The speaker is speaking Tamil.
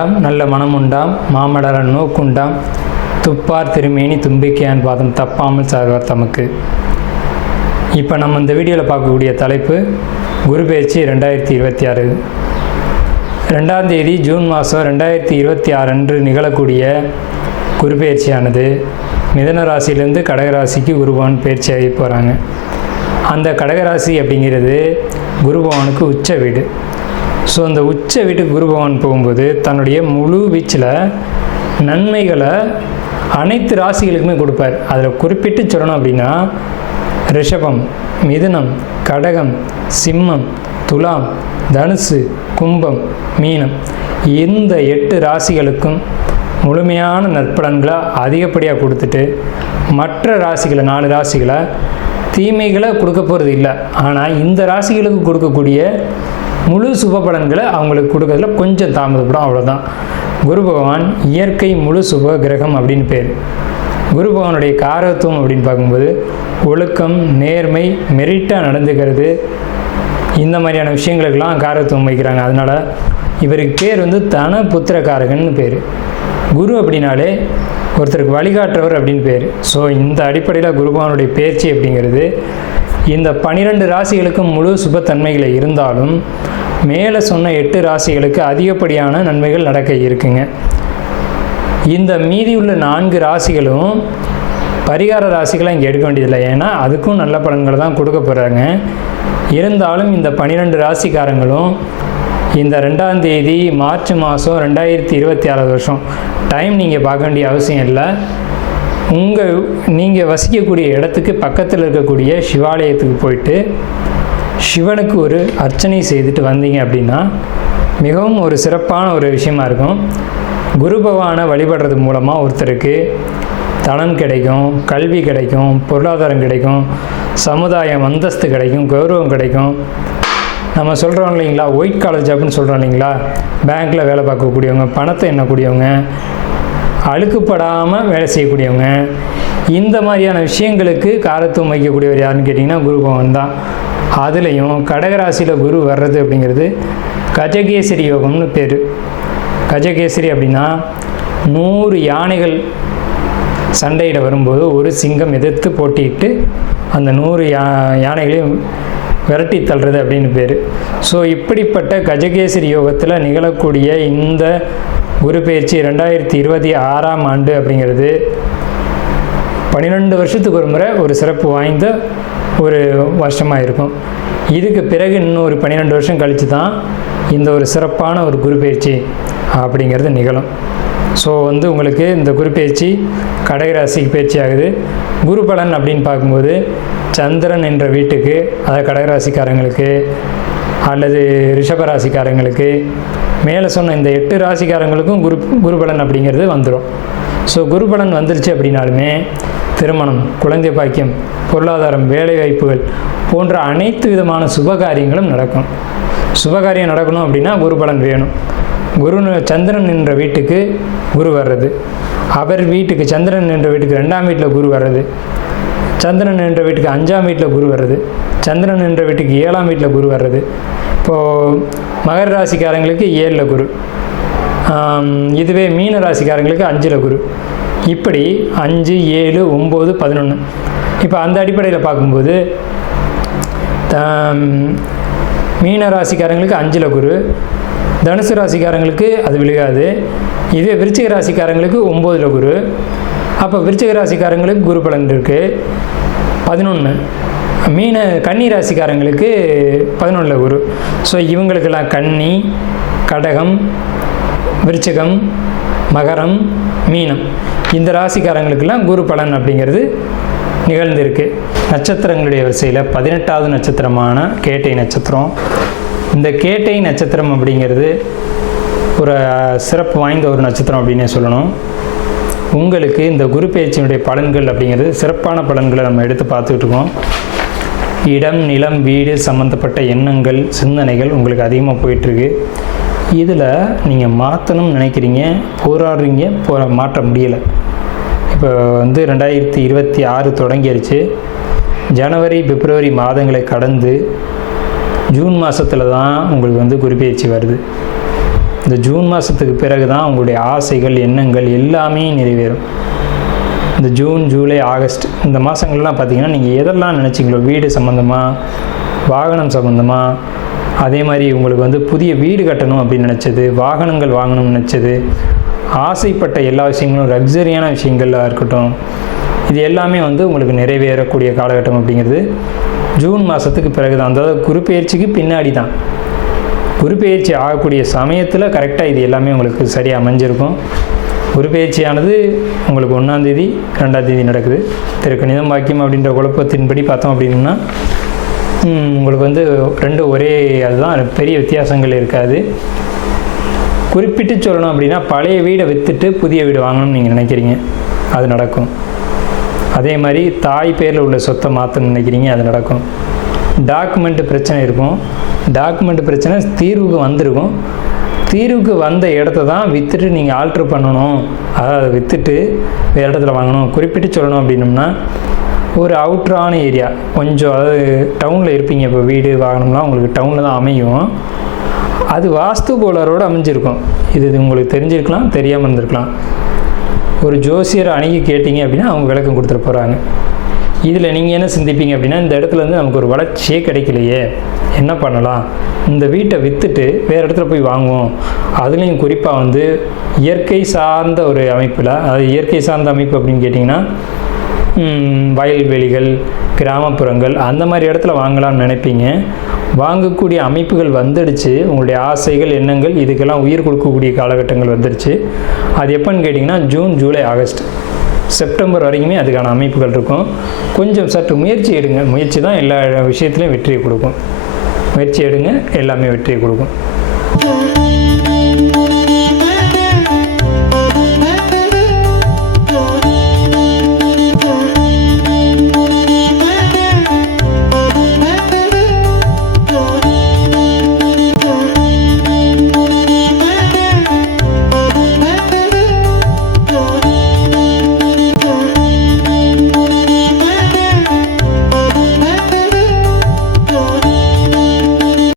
வேண்டாம் நல்ல மனம் உண்டாம் மாமலர நோக்குண்டாம் துப்பார் திருமேனி தும்பிக்கையான் பாதம் தப்பாமல் சார்வார் தமக்கு. இப்போ நம்ம இந்த வீடியோவில் பார்க்கக்கூடிய தலைப்பு குரு பெயர்ச்சி 2026. 2ஆம் தேதி ஜூன் மாதம் 2026 அன்று நிகழக்கூடிய குரு பெயர்ச்சியானது மிதுன ராசியிலேருந்து கடகராசிக்கு குருபவன் பெயர்ச்சியாகி போகிறாங்க. அந்த கடகராசி அப்படிங்கிறது குருபவனுக்கு உச்ச வீடு. ஸோ அந்த உச்ச வீட்டுக்கு குருபவன் போகும்போது தன்னுடைய முழு வீச்சில் நன்மைகளை அனைத்து ராசிகளுக்குமே கொடுப்பார். அதில் குறிப்பிட்டு சொல்லணும் அப்படின்னா ரிஷபம், மிதுனம், கடகம், சிம்மம், துலாம், தனுசு, கும்பம், மீனம் இந்த 8 ராசிகளுக்கும் முழுமையான நற்பலன்களை அதிகப்படியாக கொடுத்துட்டு மற்ற ராசிகளை 4 ராசிகளை தீமைகளை கொடுக்க போகிறது இல்லை. ஆனால் இந்த ராசிகளுக்கு கொடுக்கக்கூடிய முழு சுப பலன்களை அவங்களுக்கு கொடுக்கறதுல கொஞ்சம் தாமதப்படும், அவ்வளோதான். குரு பகவான் இயற்கை முழு சுப கிரகம் அப்படின்னு பேர். குரு பகவானுடைய காரகத்துவம் அப்படின்னு பார்க்கும்போது ஒழுக்கம், நேர்மை, மெரிட்டாக நடந்துக்கிறது, இந்த மாதிரியான விஷயங்களுக்கெல்லாம் காரகத்துவம் வைக்கிறாங்க. அதனால் இவருக்கு பேர் தன புத்திரக்காரகன்னு பேர். குரு அப்படின்னாலே ஒருத்தருக்கு வழிகாட்டுறவர் அப்படின்னு பேர். ஸோ இந்த அடிப்படையில் குருபகவானுடைய பெயர்ச்சி அப்படிங்கிறது இந்த 12 ராசிகளுக்கும் முழு சுபத்தன்மைகளை இருந்தாலும் மேலே சொன்ன 8 ராசிகளுக்கு அதிகப்படியான நன்மைகள் நடக்க இருக்குங்க. இந்த மீதி உள்ள 4 ராசிகளும் பரிகார ராசிகளை இங்கே எடுக்க வேண்டியதில்லை, ஏன்னா அதுக்கும் நல்ல பலன்களை தான் கொடுக்க போகிறாங்க. இருந்தாலும் இந்த 12 ராசிக்காரங்களும் இந்த 2ஆம் தேதி மார்ச் மாதம் 2026 வருஷம் டைம் நீங்கள் பார்க்க வேண்டிய அவசியம் இல்லை. நீங்கள் வசிக்கக்கூடிய இடத்துக்கு பக்கத்தில் இருக்கக்கூடிய சிவாலயத்துக்கு போயிட்டு சிவனுக்கு ஒரு அர்ச்சனை செய்துட்டு வந்தீங்க அப்படின்னா மிகவும் ஒரு சிறப்பான ஒரு விஷயமா இருக்கும். குரு பகவானை வழிபடுறது மூலமாக ஒருத்தருக்கு தனம் கிடைக்கும், கல்வி கிடைக்கும், பொருளாதாரம் கிடைக்கும், சமுதாயம் அந்தஸ்து கிடைக்கும், கௌரவம் கிடைக்கும். நம்ம சொல்கிறோம் இல்லைங்களா, ஒயிட் காலர் ஜாப்னு சொல்கிறோம் இல்லைங்களா, பேங்க்கில் வேலை பார்க்கக்கூடியவங்க, பணத்தை எண்ணக்கூடியவங்க, அழுக்குப்படாமல் வேலை செய்யக்கூடியவங்க, இந்த மாதிரியான விஷயங்களுக்கு காரத்துவம் வைக்கக்கூடியவர் யாருன்னு கேட்டிங்கன்னா குரு பகவான் தான். அதுலேயும் கடகராசியில் குரு வர்றது அப்படிங்கிறது கஜகேசரி யோகம்னு பேர். கஜகேசரி அப்படின்னா 100 யானைகள் சண்டையிட வரும்போது ஒரு சிங்கம் எதிர்த்து போட்டிட்டு அந்த 100 யானைகளையும் விரட்டி தள்ளுறது அப்படின்னு பேர். ஸோ இப்படிப்பட்ட கஜகேசரி யோகத்தில் நிகழக்கூடிய இந்த குரு பெயர்ச்சி 2026ஆம் ஆண்டு அப்படிங்கிறது 12 வருஷத்துக்கு ஒரு முறை ஒரு சிறப்பு வாய்ந்த ஒரு வருஷமாக இருக்கும். இதுக்கு பிறகு இன்னொரு 12 வருஷம் கழித்து தான் இந்த ஒரு சிறப்பான ஒரு குரு பெயர்ச்சி அப்படிங்கிறது நிகழும். ஸோ உங்களுக்கு இந்த குரு பெயர்ச்சி கடகராசிக்கு பயிற்சி ஆகுது. குரு பலன் அப்படின்னு பார்க்கும்போது சந்திரன் என்ற வீட்டுக்கு, அதாவது கடகராசிக்காரங்களுக்கு அல்லது ரிஷபராசிக்காரங்களுக்கு, மேலே சொன்ன இந்த 8 ராசிக்காரங்களுக்கும் குரு பலன் அப்படிங்கிறது வந்துடும். ஸோ குரு பலன் வந்துருச்சு அப்படின்னாலுமே திருமணம், குழந்தை பாக்கியம், பொருளாதாரம், வேலைவாய்ப்புகள் போன்ற அனைத்து விதமான சுபகாரியங்களும் நடக்கும். சுபகாரியம் நடக்கணும் அப்படின்னா குரு பலன் வேணும். சந்திரன் என்ற வீட்டுக்கு குரு வர்றது, அவர் வீட்டுக்கு சந்திரன் என்ற வீட்டுக்கு 2ஆம் வீட்டில் குரு வர்றது, சந்திரன் என்ற வீட்டுக்கு 5ஆம் வீட்டில் குரு வர்றது, சந்திரன் என்ற வீட்டுக்கு 7ஆம் வீட்டில் குரு வர்றது. இப்போது மகர ராசிக்காரங்களுக்கு 7ல் குரு, இதுவே மீன ராசிக்காரங்களுக்கு 5ல் குரு, இப்படி 5, 7, 9, 11. இப்போ அந்த அடிப்படையில் பார்க்கும்போது மீன ராசிக்காரங்களுக்கு 5ல் குரு, தனுசு ராசிக்காரங்களுக்கு அது விழுகாது. இதுவே விருச்சிக ராசிக்காரங்களுக்கு 9ல் குரு. அப்போ விருச்சிக ராசிக்காரங்களுக்கு குரு பலன் இருக்குது 11. கன்னி ராசிக்காரங்களுக்கு 11ல் குரு. ஸோ இவங்களுக்கெல்லாம் கன்னி, கடகம், விருச்சிகம், மகரம், மீனம் இந்த ராசிக்காரங்களுக்கெல்லாம் குரு பலன் அப்படிங்கிறது நிகழ்ந்திருக்கு. நட்சத்திரங்களுடைய வரிசையில் 18வது நட்சத்திரமான கேட்டை நட்சத்திரம். இந்த கேட்டை நட்சத்திரம் அப்படிங்கிறது ஒரு சிறப்பு வாய்ந்த ஒரு நட்சத்திரம் அப்படின்னே சொல்லணும். உங்களுக்கு இந்த குரு பெயர்ச்சியினுடைய பலன்கள் அப்படிங்கிறது சிறப்பான பலன்களை நம்ம எடுத்து பார்த்துக்கிட்டு இருக்கோம். இடம், நிலம், வீடு சம்மந்தப்பட்ட எண்ணங்கள், சிந்தனைகள் உங்களுக்கு அதிகமாக போயிட்டுருக்கு. இதில் நீங்கள் மாற்றணும்னு நினைக்கிறீங்க, போராடுறீங்க, மாற்ற முடியலை. இப்போ 2026 தொடங்கிடுச்சு. ஜனவரி, பிப்ரவரி மாதங்களை கடந்து ஜூன் மாதத்தில் தான் உங்களுக்கு குரு பெயர்ச்சி வருது. இந்த ஜூன் மாதத்துக்கு பிறகு தான் உங்களுடைய ஆசைகள் எண்ணங்கள் எல்லாமே நிறைவேறும். இந்த ஜூன், ஜூலை, ஆகஸ்ட் இந்த மாதங்கள்லாம் பார்த்திங்கன்னா நீங்கள் எதெல்லாம் நினச்சிங்களோ, வீடு சம்மந்தமாக, வாகனம் சம்மந்தமாக, அதே மாதிரி உங்களுக்கு புதிய வீடு கட்டணும் அப்படின்னு நினச்சது, வாகனங்கள் வாங்கணும்னு நினச்சது, ஆசைப்பட்ட எல்லா விஷயங்களும், லக்ஸரியான விஷயங்களாக இருக்கட்டும், இது எல்லாமே உங்களுக்கு நிறைவேறக்கூடிய காலகட்டம் அப்படிங்கிறது ஜூன் மாதத்துக்கு பிறகு தான். அதாவது குரு பெயர்ச்சிக்கு பின்னாடி தான். குரு பெயர்ச்சி ஆகக்கூடிய சமயத்தில் கரெக்டாக இது எல்லாமே உங்களுக்கு சரியாக அமைஞ்சிருக்கும். குரு பெயர்ச்சியானது உங்களுக்கு 1ஆம் தேதி 2ஆம் தேதி நடக்குது. திருக்கணிதம் பாக்கியம் அப்படின்ற குழப்பத்தின்படி பார்த்தோம் அப்படின்னா உங்களுக்கு ரெண்டும் ஒரே அதுதான், பெரிய வித்தியாசங்கள் இருக்காது. குறிப்பிட்டு சொல்லணும் அப்படின்னா பழைய வீடை விற்றுட்டு புதிய வீடு வாங்கணும்னு நீங்கள் நினைக்கிறீங்க, அது நடக்கும். அதே மாதிரி தாய் பேரில் உள்ள சொத்தை மாற்றணும்னு நினைக்கிறீங்க, அது நடக்கும். டாக்குமெண்ட் பிரச்சனை இருக்கும், டாக்குமெண்ட் பிரச்சனை தீர்வுக்கு வந்திருக்கும். தீர்வுக்கு வந்த இடத்த தான் விற்றுட்டு நீங்கள் ஆல்ட்ரு பண்ணணும், அதாவது விற்றுட்டு வேறு இடத்துல வாங்கணும். குறிப்பிட்டு சொல்லணும் அப்படின்னோம்னா ஒரு அவுட்ரான ஏரியா, கொஞ்சம் அதாவது டவுனில் இருப்பீங்க. இப்போ வீடு வாங்கணும்னா உங்களுக்கு டவுனில் தான் அமையும். அது வாஸ்து கோளாரோடு அமைஞ்சிருக்கும். இது உங்களுக்கு தெரிஞ்சிருக்கலாம், தெரியாமல் இருந்திருக்கலாம். ஒரு ஜோசியரை அணுகி கேட்டிங்க அப்படின்னா அவங்க விளக்கம் கொடுத்துட்டு போகிறாங்க. இதில் நீங்கள் என்ன சிந்திப்பீங்க அப்படின்னா, இந்த இடத்துலேருந்து நமக்கு ஒரு வளர்ச்சியே கிடைக்கலையே, என்ன பண்ணலாம், இந்த வீட்டை விற்றுட்டு வேறு இடத்துல போய் வாங்குவோம். அதுலேயும் குறிப்பாக இயற்கை சார்ந்த ஒரு அமைப்பில், அதாவது இயற்கை சார்ந்த அமைப்பு அப்படின்னு கேட்டிங்கன்னா வயல்வெளிகள், கிராமப்புறங்கள், அந்த மாதிரி இடத்துல வாங்கலாம்னு நினைப்பீங்க. வாங்கக்கூடிய அமைப்புகள் வந்துடுச்சு. உங்களுடைய ஆசைகள், எண்ணங்கள் இதுக்கெல்லாம் உயிர் கொடுக்கக்கூடிய காலகட்டங்கள் வந்துடுச்சு. அது எப்போன்னு கேட்டிங்கன்னா ஜூன், ஜூலை, ஆகஸ்ட், செப்டம்பர் வரைக்குமே அதுக்கான அமைப்புகள் இருக்கும். கொஞ்சம் சற்று முயற்சி எடுங்க. முயற்சி தான் எல்லா விஷயத்துலையும் வெற்றியை கொடுக்கும். முயற்சி எடுங்க, எல்லாமே வெற்றியை கொடுக்கும்.